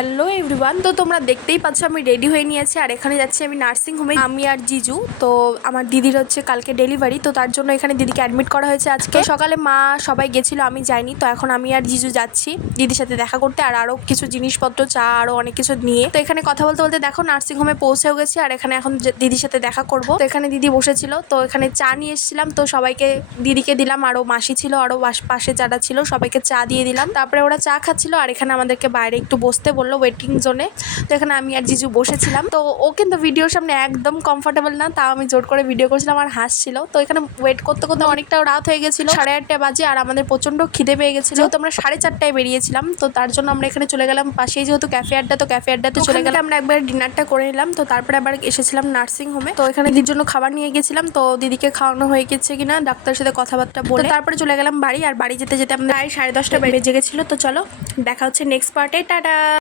Hello everyone. তো তোমরা দেখতেই পাচ্ছ আমি রেডি হয়ে নিয়েছি আর এখানে যাচ্ছি আমি নার্সিং হোমে, আমি আর জিজু। তো আমার দিদির হচ্ছে কালকে ডেলিভারি, তো তার জন্য এখানে দিদিকে অ্যাডমিট করা হয়েছে আজকে সকালে। মা সবাই গেছিলো, আমি যাইনি। তো এখন আমি আর জিজু যাচ্ছি দিদির সাথে দেখা করতে আর আরও কিছু জিনিসপত্র, চা আরও অনেক কিছু নিয়ে। তো এখানে কথা বলতে বলতে দেখো নার্সিং হোমে পৌঁছেও গেছি আর এখানে এখন দিদির সাথে দেখা করব। তো এখানে দিদি বসেছিল, তো এখানে চা নিয়ে এসেছিলাম, তো সবাইকে দিদিকে দিলাম, আরও মাসি ছিল, আরও পাশে যারা ছিল সবাইকে চা দিয়ে দিলাম। তারপরে ওরা চা খাচ্ছিল আর এখানে আমাদেরকে বাইরে একটু বসতে বললো ওয়েটিং জোনে। তো এখানে আমি আর জিজু বসেছিলাম। তো ও কিন্তু ভিডিওর সামনে একদম কমফোর্টেবল না, তাও আমি জোর করে ভিডিও করছিলাম আর হাসছিল। তো এখানে ওয়েট করতে করতে অনেকটাও রাত হয়ে গেছিলো, 8:30 বাজে আর আমাদের প্রচন্ড খিদে পেয়ে গেছিল, যেহেতু আমরা 4:30টায় বেরিয়েছিলাম। তো তার জন্য আমরা এখানে চলে গেলাম পাশেই যেহেতু ক্যাফে আড্ডা, তো ক্যাফে আড্ডাতে চলে গেলাম। আমরা একবার ডিনারটা করে নিলাম, তো তারপরে আবার এসেছিলাম নার্সিং হোমে। তো এখানে দিদির জন্য খাবার নিয়ে গেছিলাম, তো দিদিকে খাওয়ানো হয়ে গেছে কিনা ডাক্তারের সাথে কথাবার্তা বলে তারপরে চলে গেলাম বাড়ি। আর বাড়ি যেতে যেতে আমরা প্রায় 10:30 বেজে গেছিলো। তো চলো দেখা হচ্ছে নেক্সট পার্টে, টাটা।